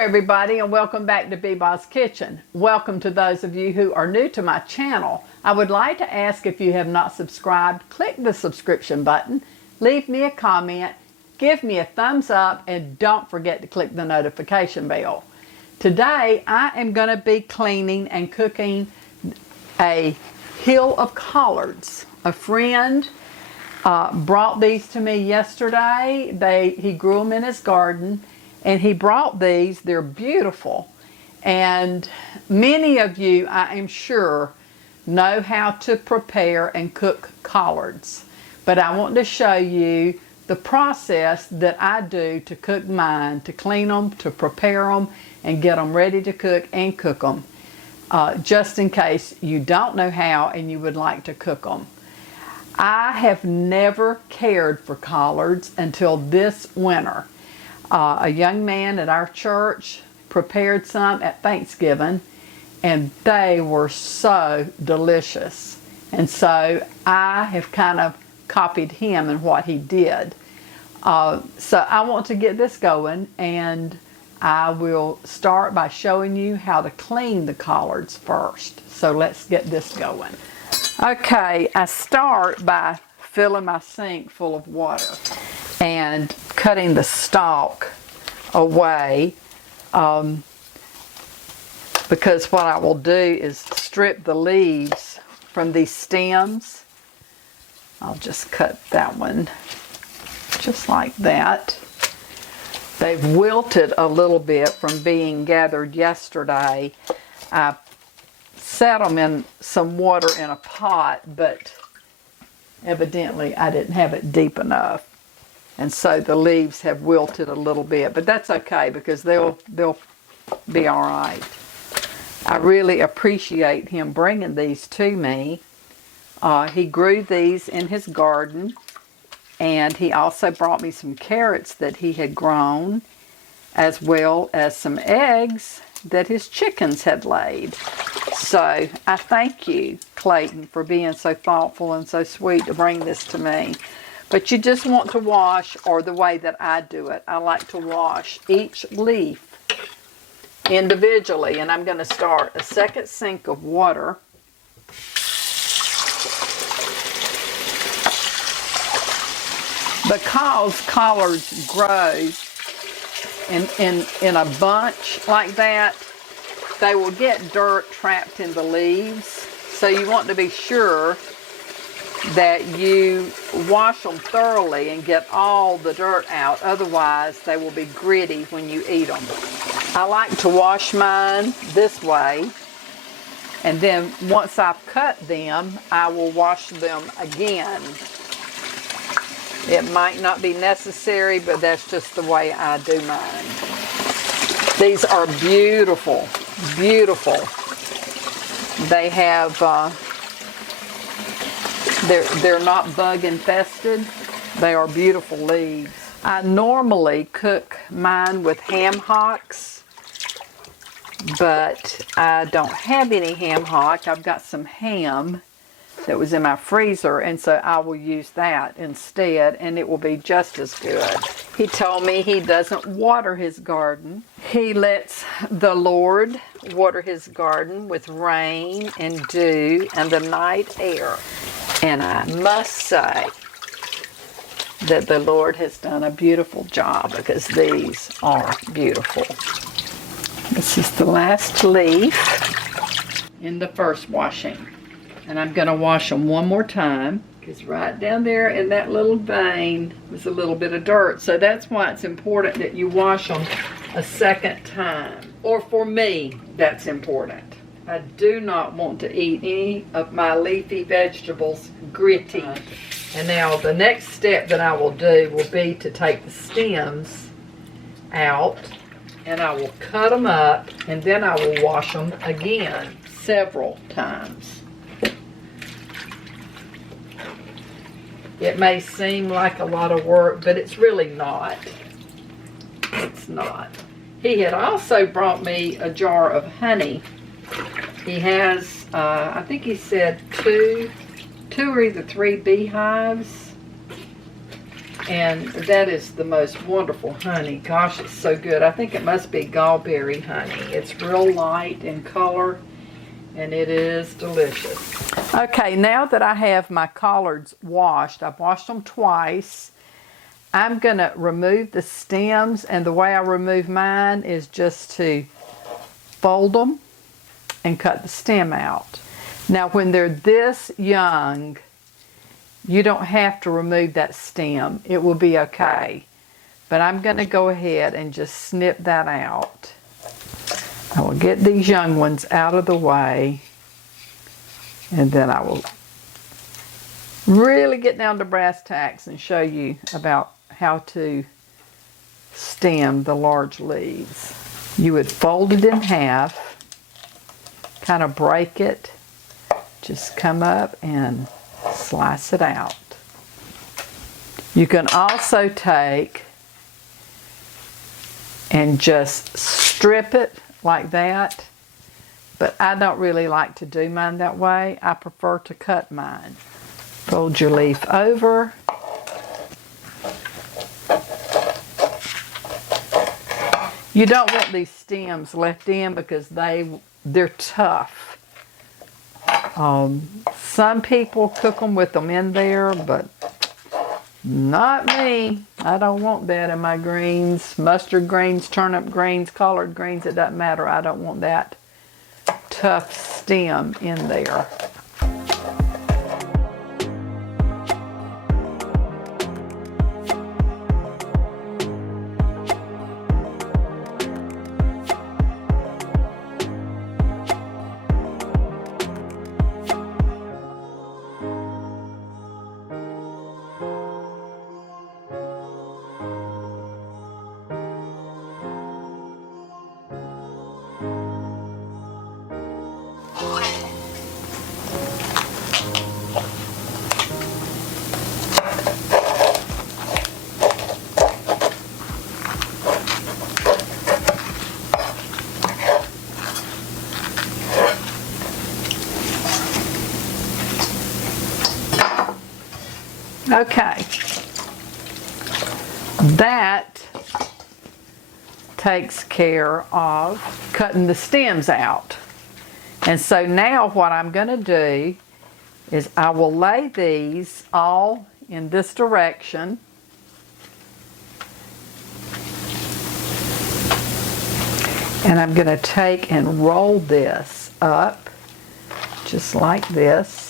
everybody, and welcome back to Beba's Kitchen. Welcome to those of you who are new to my channel. I would like to ask, if you have not subscribed, click the subscription button, leave me a comment, give me a thumbs up, and don't forget to click the notification bell. Today I am going to be cleaning and cooking a hill of collards. A friend brought these to me yesterday. He grew them in his garden. And he brought these. They're beautiful. And many of you, I am sure, know how to prepare and cook collards. But I want to show you the process that I do to cook mine, to clean them, to prepare them, and get them ready to cook and cook them. Just in case you don't know how and you would like to cook them. I have never cared for collards until this winter. A young man at our church prepared some at Thanksgiving, and they were so delicious. And so I have kind of copied him and what he did. So I want to get this going, and I will start by showing you how to clean the collards first. So let's get this going. Okay, I start by filling my sink full of water and cutting the stalk away, because what I will do is strip the leaves from these stems. I'll just cut that one just like that. They've wilted a little bit from being gathered yesterday. I set them in some water in a pot, but evidently I didn't have it deep enough. And so the leaves have wilted a little bit, but that's okay because they'll be all right. I really appreciate him bringing these to me. He grew these in his garden, and he also brought me some carrots that he had grown, as well as some eggs that his chickens had laid. So I thank you, Clayton, for being so thoughtful and so sweet to bring this to me. But you just want to wash, or the way that I do it, I like to wash each leaf individually. And I'm going to start a second sink of water. Because collards grow in a bunch like that, they will get dirt trapped in the leaves. So you want to be sure that you wash them thoroughly and get all the dirt out. Otherwise, they will be gritty when you eat them. I like to wash mine this way. And then once I've cut them, I will wash them again. It might not be necessary, but that's just the way I do mine. These are beautiful, beautiful. They have, they're not bug infested. They are beautiful leaves. I normally cook mine with ham hocks, but I don't have any ham hock. I've got some ham that was in my freezer, and so I will use that instead, and it will be just as good. He told me he doesn't water his garden. He lets the Lord water his garden with rain and dew and the night air. And I must say that the Lord has done a beautiful job, because these are beautiful. This is the last leaf in the first washing. And I'm going to wash them one more time, because right down there in that little vein was a little bit of dirt. So that's why it's important that you wash them a second time. Or for me, that's important. I do not want to eat any of my leafy vegetables gritty. And now the next step that I will do will be to take the stems out, and I will cut them up, and then I will wash them again several times. It may seem like a lot of work, but it's really not. It's not. He had also brought me a jar of honey. He has, I think he said two or either 3 beehives. And that is the most wonderful honey. Gosh, it's so good. I think it must be gallberry honey. It's real light in color, and it is delicious. Okay, now that I have my collards washed, I've washed them twice. I'm going to remove the stems, and the way I remove mine is just to fold them and cut the stem out. Now, when they're this young, you don't have to remove that stem. It will be okay. But I'm going to go ahead and just snip that out. I will get these young ones out of the way, and then I will really get down to brass tacks and show you about how to stem the large leaves. You would fold it in half, kind of break it, just come up and slice it out. You can also take and just strip it like that, but I don't really like to do mine that way. I prefer to cut mine. Fold your leaf over. You don't want these stems left in because they're tough. Some people cook them with them in there, but not me. I don't want that in my greens. Mustard greens, turnip greens, collard greens, it doesn't matter. I don't want that tough stem in there. Okay, that takes care of cutting the stems out. And so now what I'm going to do is I will lay these all in this direction. And I'm going to take and roll this up just like this.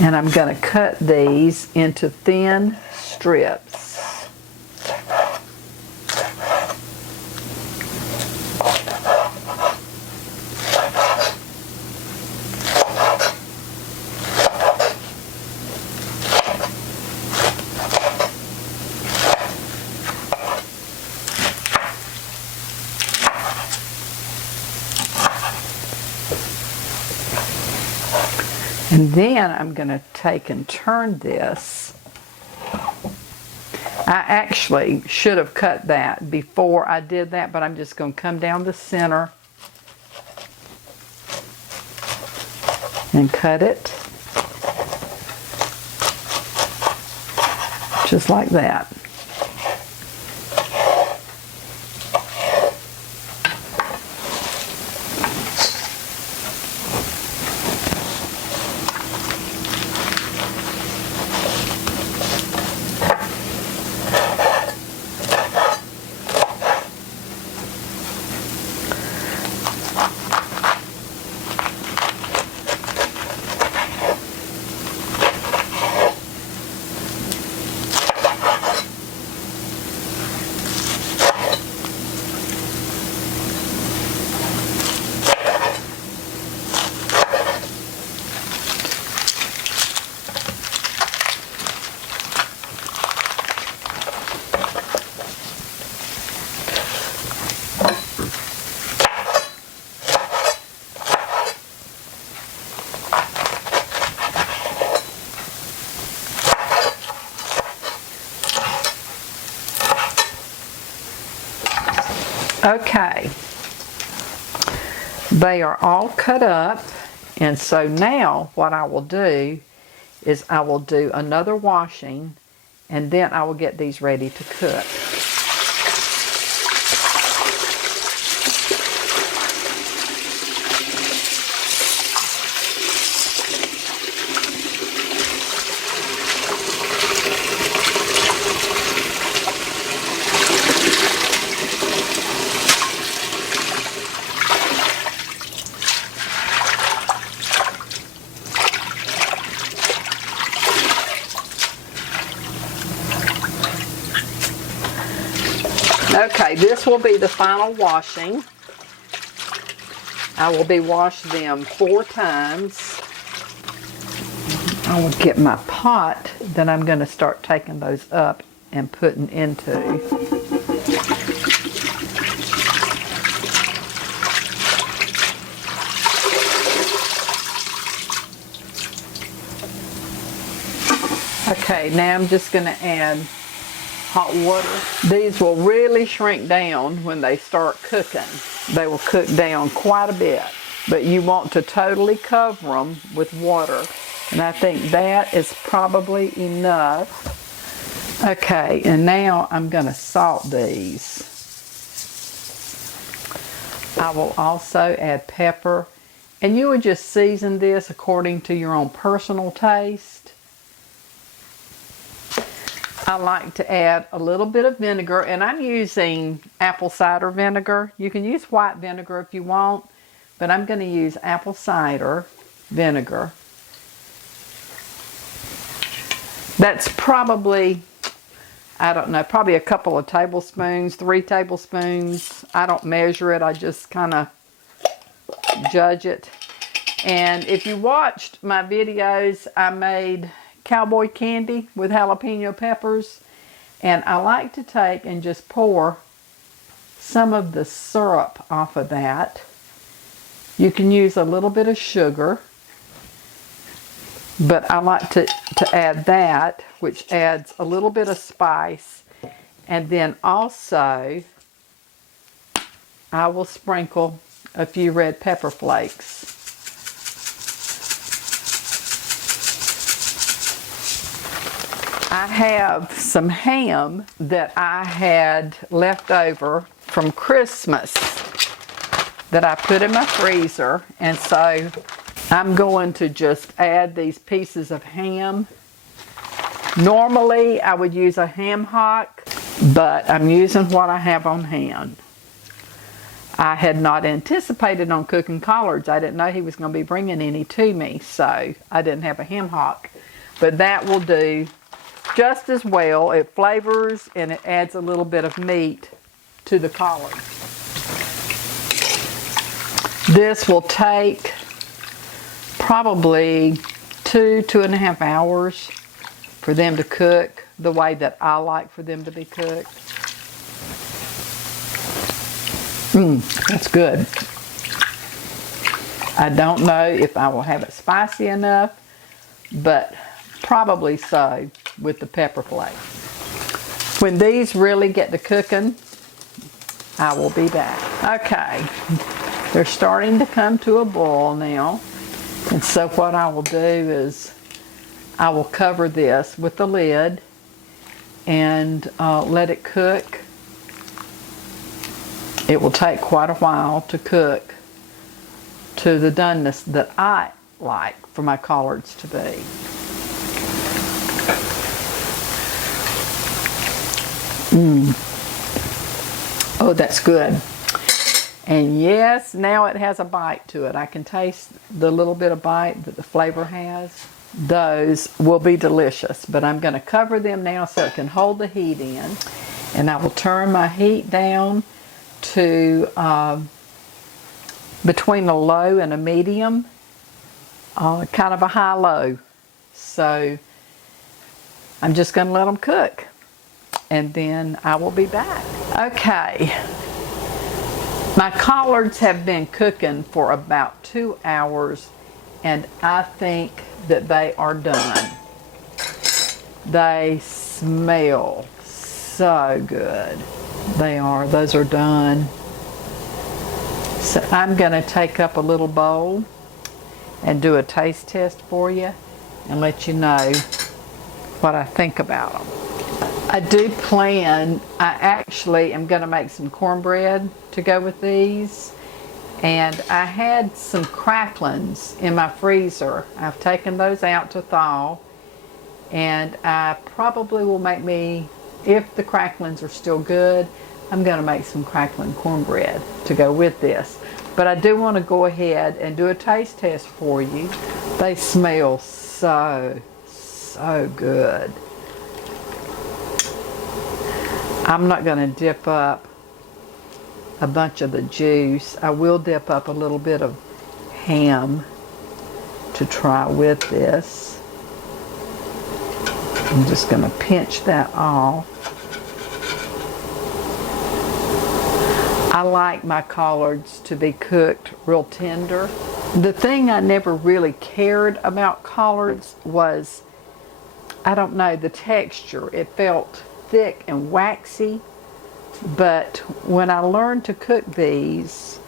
And I'm going to cut these into thin strips. And then I'm going to take and turn this. I actually should have cut that before I did that, but I'm just going to come down the center and cut it just like that. Okay, they are all cut up, and so now what I will do is I will do another washing, and then I will get these ready to cook. Okay, this will be the final washing. I will be washing them 4 times. I will get my pot that I'm going to start taking those up and putting into. Okay, now I'm just going to add hot water. These will really shrink down when they start cooking. They will cook down quite a bit, but you want to totally cover them with water. And I think that is probably enough. Okay, and now I'm going to salt these. I will also add pepper, and you would just season this according to your own personal taste. I like to add a little bit of vinegar, and I'm using apple cider vinegar. You can use white vinegar if you want, but I'm going to use apple cider vinegar. That's probably, I don't know, probably a couple of tablespoons, 3 tablespoons. I don't measure it, I just kind of judge it. And if you watched my videos, I made cowboy candy with jalapeno peppers, and I like to take and just pour some of the syrup off of that. You can use a little bit of sugar, but I like to add that, which adds a little bit of spice. And then also I will sprinkle a few red pepper flakes. I have some ham that I had left over from Christmas that I put in my freezer, and so I'm going to just add these pieces of ham. Normally I would use a ham hock, but I'm using what I have on hand. I had not anticipated on cooking collards. I didn't know he was going to be bringing any to me, so I didn't have a ham hock. But that will do just as well. It flavors and it adds a little bit of meat to the collard. This will take probably 2.5 hours for them to cook the way that I like for them to be cooked. That's good. I don't know if I will have it spicy enough, but probably so with the pepper flakes. When these really get to cooking, I will be back. Okay, they're starting to come to a boil now. And so what I will do is I will cover this with the lid and let it cook. It will take quite a while to cook to the doneness that I like for my collards to be. Oh, that's good. And yes, now it has a bite to it. I can taste the little bit of bite that the flavor has. Those will be delicious, but I'm going to cover them now so it can hold the heat in. And I will turn my heat down to between a low and a medium, kind of a high-low. So I'm just going to let them cook, and then I will be back. Okay, my collards have been cooking for about 2 hours, and I think that they are done. They smell so good. They are. Those are done. So I'm going to take up a little bowl and do a taste test for you. and let you know what I think about them. I do plan, I actually am going to make some cornbread to go with these. And I had some cracklings in my freezer. I've taken those out to thaw. And I probably will make me, if the cracklings are still good, I'm going to make some crackling cornbread to go with this. But I do want to go ahead and do a taste test for you. They smell so good. I'm not going to dip up a bunch of the juice. I will dip up a little bit of ham to try with this. I'm just going to pinch that off. I like my collards to be cooked real tender. The thing I never really cared about collards was, I don't know, the texture. It felt thick and waxy. But when I learned to cook these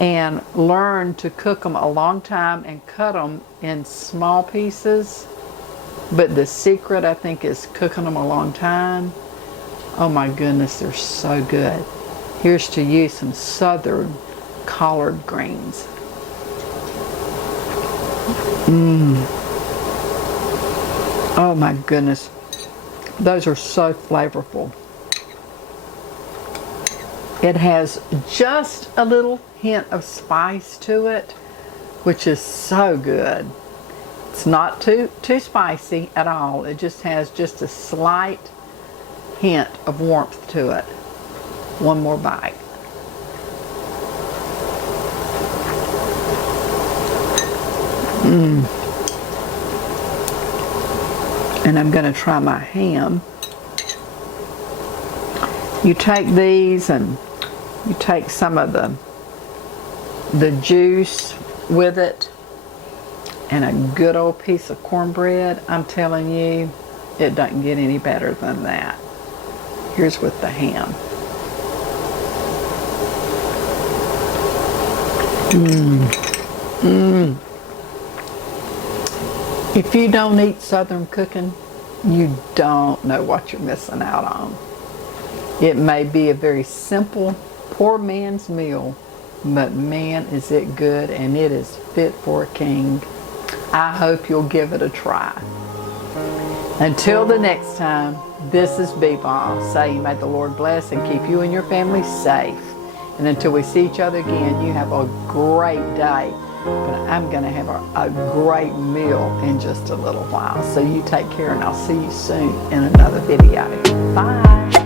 and learned to cook them a long time and cut them in small pieces, but the secret I think is cooking them a long time. Oh my goodness, they're so good. Here's to you some southern collard greens. Oh my goodness, those are so flavorful. It has just a little hint of spice to it, which is so good. It's not too spicy at all. It just has just a slight hint of warmth to it. One more bite. And I'm going to try my ham. You take these and you take some of the juice with it and a good old piece of cornbread. I'm telling you, it doesn't get any better than that. Here's with the ham. If you don't eat Southern cooking, you don't know what you're missing out on. It may be a very simple, poor man's meal, but man, is it good, and it is fit for a king. I hope you'll give it a try. Until the next time, this is Beba saying, may the Lord bless and keep you and your family safe. And until we see each other again, you have a great day. But I'm going to have a great meal in just a little while. So you take care, and I'll see you soon in another video. Bye.